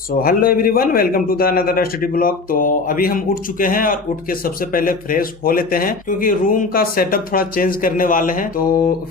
So hello everyone, welcome to the another study blog. तो अभी हम उठ चुके हैं और उठ के सबसे पहले फ्रेश हो लेते हैं क्योंकि रूम का सेटअप थोड़ा चेंज करने वाले हैं। तो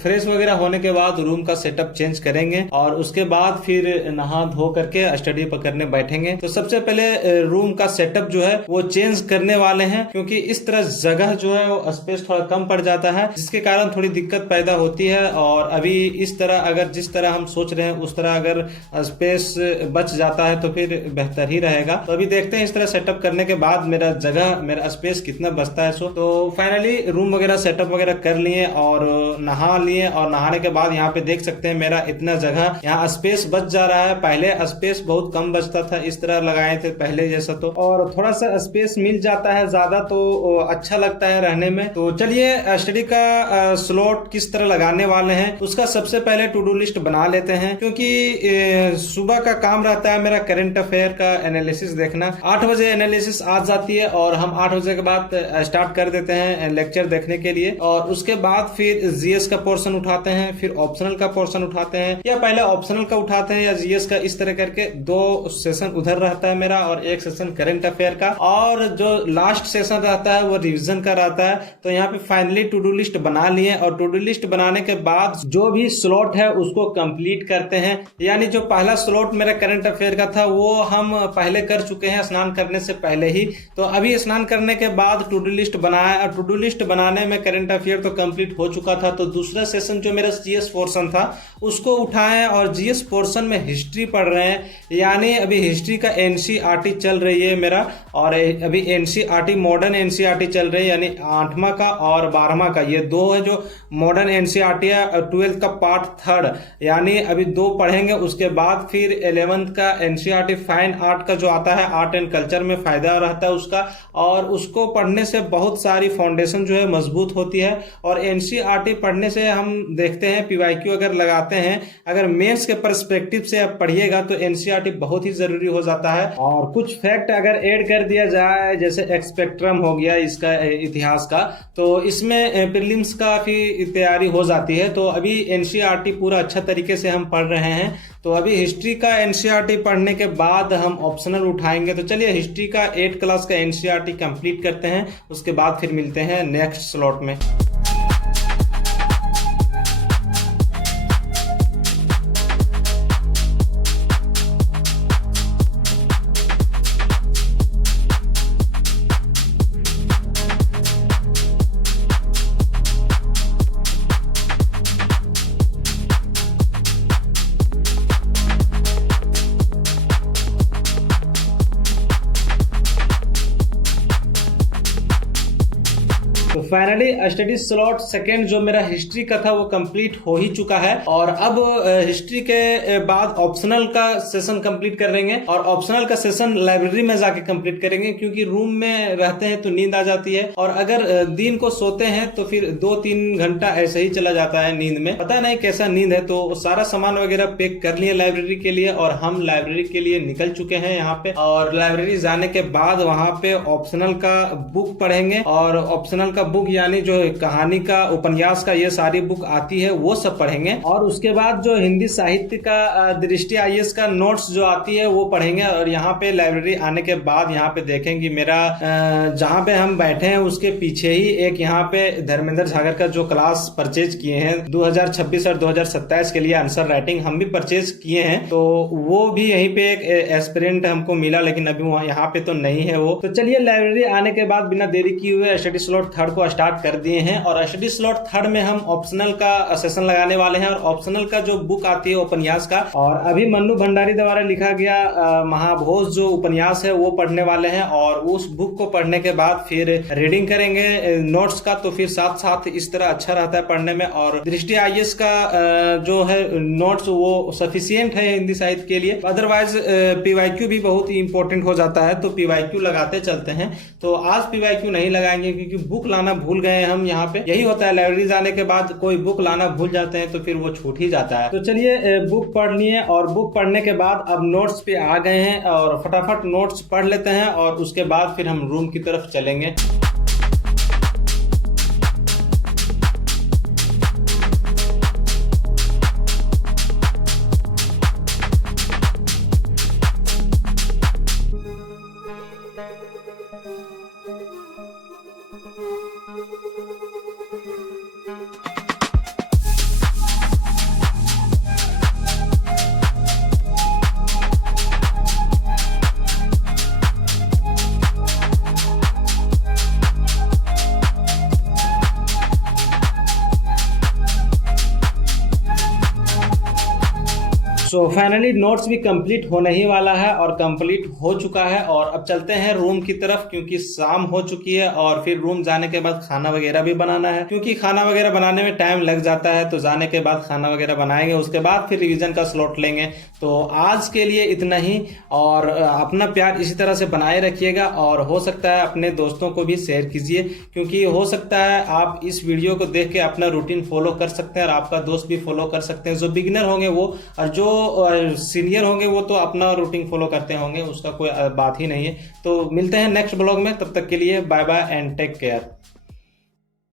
फ्रेश वगैरह होने के बाद रूम का सेटअप चेंज करेंगे और उसके बाद फिर नहा धो करके स्टडी पकड़ने बैठेंगे। तो सबसे पहले रूम का सेटअप जो है वो चेंज करने वाले हैं क्योंकि इस तरह जगह जो है वो स्पेस थोड़ा कम पड़ जाता है, जिसके कारण थोड़ी दिक्कत पैदा होती है। और अभी इस तरह अगर जिस तरह हम सोच रहे हैं उस तरह अगर स्पेस बच जाता है तो फिर बेहतर ही रहेगा। तो अभी देखते हैं इस तरह सेटअप करने के बाद मेरा स्पेस कितना बचता है। तो फाइनली रूम वगैरह सेटअप वगैरह कर लिए और नहा लिए, और नहाने के बाद यहाँ पे देख सकते हैं मेरा इतना जगह यहाँ स्पेस बच जा रहा है। पहले स्पेस बहुत कम बचता था, इस तरह लगाए थे पहले जैसा, तो और थोड़ा सा स्पेस मिल जाता है ज्यादा तो अच्छा लगता है रहने में। तो चलिए स्टडी का स्लॉट किस तरह लगाने वाले हैं उसका सबसे पहले टू डू लिस्ट बना लेते हैं, क्योंकि सुबह का काम रहता है मेरा करंट अफेयर का एनालिसिस देखना। 8 बजे एनालिसिस आ जाती है और हम 8 बजे के बाद स्टार्ट कर देते हैं लेक्चर देखने के लिए, और उसके बाद फिर जीएस का पोर्शन उठाते हैं, फिर ऑप्शनल का पोर्शन उठाते हैं, या पहले ऑप्शनल का उठाते हैं या जीएस का, इस तरह करके 2 सेशन उधर रहता है मेरा और 1 सेशन करंट अफेयर का, और जो लास्ट सेशन रहता है वो रिविजन का रहता है। तो यहाँ पे फाइनली टू डू लिस्ट बना लिए, और टू डू लिस्ट बनाने के बाद जो भी स्लॉट है उसको कंप्लीट करते हैं। यानी जो पहला स्लॉट मेरा करंट अफेयर का था वो हम पहले कर चुके हैं स्नान करने से पहले ही। तो अभी स्नान करने के बाद टू डू लिस्ट बनाया, और टू डू लिस्ट बनाने में करंट अफेयर तो कंप्लीट हो चुका था। तो दूसरा सेशन जो मेरा जीएस पोर्शन था उसको उठाएं, और जीएस पोर्शन में हिस्ट्री पढ़ रहे हैं। यानी अभी हिस्ट्री का एनसीईआरटी चल रही है मेरा, और अभी एनसीईआरटी मॉडर्न एनसीईआरटी चल रही है, यानी 8वां का और 12वां का, ये 2 है जो मॉडर्न एनसीईआरटी है, और 12th का पार्ट 3rd, यानी अभी 2 पढ़ेंगे। उसके बाद फिर 11th का एनसीईआरटी फाइन आर्ट का जो आता है, आर्ट एंड कल्चर में फायदा रहता है उसका, और उसको पढ़ने से बहुत सारी फाउंडेशन जो है मजबूत होती है। और एनसीईआरटी पढ़ने से हम देखते हैं पीवाईक्यू अगर लगाते हैं, अगर मेंस के पर्सपेक्टिव से आप पढ़िएगा तो एनसीईआरटी बहुत ही जरूरी हो जाता है। और कुछ फैक्ट अगर ऐड कर दिया जाए, जैसे एक्सपेक्ट्रम हो गया इसका इतिहास का, तो इसमें प्रीलिम्स का भी तैयारी हो जाती है। तो अभी एनसीईआरटी पूरा अच्छा तरीके से हम पढ़ रहे हैं। तो अभी हिस्ट्री का एनसीईआरटी पढ़ने के बाद हम ऑप्शनल उठाएंगे। तो चलिए हिस्ट्री का 8 क्लास का एनसीईआरटी कंप्लीट करते हैं, उसके बाद फिर मिलते हैं नेक्स्ट स्लॉट में। तो फाइनली स्टडी स्लॉट सेकेंड जो मेरा हिस्ट्री का था वो कंप्लीट हो ही चुका है, और अब हिस्ट्री के बाद ऑप्शनल का सेशन कंप्लीट करेंगे, और ऑप्शनल का सेशन लाइब्रेरी में जाके कंप्लीट करेंगे, क्योंकि रूम में रहते हैं तो नींद आ जाती है, और अगर दिन को सोते हैं तो फिर 2-3 घंटा ऐसे ही चला जाता है नींद में, पता नहीं कैसा नींद है। तो सारा सामान वगैरह पैक कर लिए लाइब्रेरी के लिए, और हम लाइब्रेरी के लिए निकल चुके हैं यहाँ पे। और लाइब्रेरी जाने के बाद वहाँ पे ऑप्शनल का बुक पढ़ेंगे, और ऑप्शनल का बुक यानी जो कहानी का, उपन्यास का, ये सारी बुक आती है वो सब पढ़ेंगे। और उसके बाद जो हिंदी साहित्य का दृष्टि आईएएस का नोट्स जो आती है वो पढ़ेंगे। और यहाँ पे लाइब्रेरी आने के बाद यहाँ पे देखेंगे मेरा जहाँ पे हम बैठे हैं उसके पीछे ही एक यहाँ पे धर्मेंद्र झागर का जो क्लास परचेज किए हैं 2026 और 2027 के लिए आंसर राइटिंग हम भी परचेज किए हैं, तो वो भी यहीं पे एक एस्पिरेंट हमको मिला, लेकिन अभी वहाँ यहाँ पे तो नहीं है वो। तो चलिए लाइब्रेरी आने के बाद बिना देरी किए हुए स्टडी स्लॉट 3rd को स्टार्ट कर दिए हैं, और स्टडी स्लॉट 3rd में हम ऑप्शनल का सेशन लगाने वाले हैं। और ऑप्शनल का जो बुक आती है उपन्यास का, और अभी मन्नू भंडारी द्वारा लिखा गया महाभोज जो उपन्यास है वो पढ़ने वाले हैं, और उस बुक को पढ़ने के बाद फिर रीडिंग करेंगे नोट्स का। तो फिर साथ साथ इस तरह अच्छा रहता है पढ़ने में। और दृष्टि आईएएस का जो है नोट्स वो सफिशियंट है हिंदी साहित्य के लिए, अदरवाइज पीवाईक्यू भी बहुत ही इंपॉर्टेंट हो जाता है, तो पीवाईक्यू लगाते चलते हैं। तो आज पीवाईक्यू नहीं लगाएंगे क्योंकि बुक लाना भूल गए हम। यहाँ पे यही होता है, लाइब्रेरी जाने के बाद कोई बुक लाना भूल जाते हैं तो फिर वो छूट ही जाता है। तो चलिए बुक पढ़ लिए, और बुक पढ़ने के बाद अब नोट्स पे आ गए हैं, और फटाफट नोट्स पढ़ लेते हैं, और उसके बाद फिर हम रूम की तरफ चलेंगे। सो फाइनली नोट्स भी कंप्लीट होने ही वाला है और कंप्लीट हो चुका है। और अब चलते हैं रूम की तरफ, क्योंकि शाम हो चुकी है और फिर रूम जाने के बाद खाना वगैरह भी बनाना है, क्योंकि खाना वगैरह बनाने में टाइम लग जाता है। तो जाने के बाद खाना वगैरह बनाएंगे, उसके बाद फिर रिवीजन का स्लॉट लेंगे। तो आज के लिए इतना ही, और अपना प्यार इसी तरह से बनाए रखिएगा और हो सकता है अपने दोस्तों को भी शेयर कीजिए, क्योंकि हो सकता है आप इस वीडियो को देख के अपना रूटीन फॉलो कर सकते हैं और आपका दोस्त भी फॉलो कर सकते हैं। जो बिगिनर होंगे वो, और जो सीनियर होंगे वो तो अपना रूटीन फॉलो करते होंगे, उसका कोई बात ही नहीं है। तो मिलते हैं नेक्स्ट ब्लॉग में, तब तक के लिए bye bye and take care.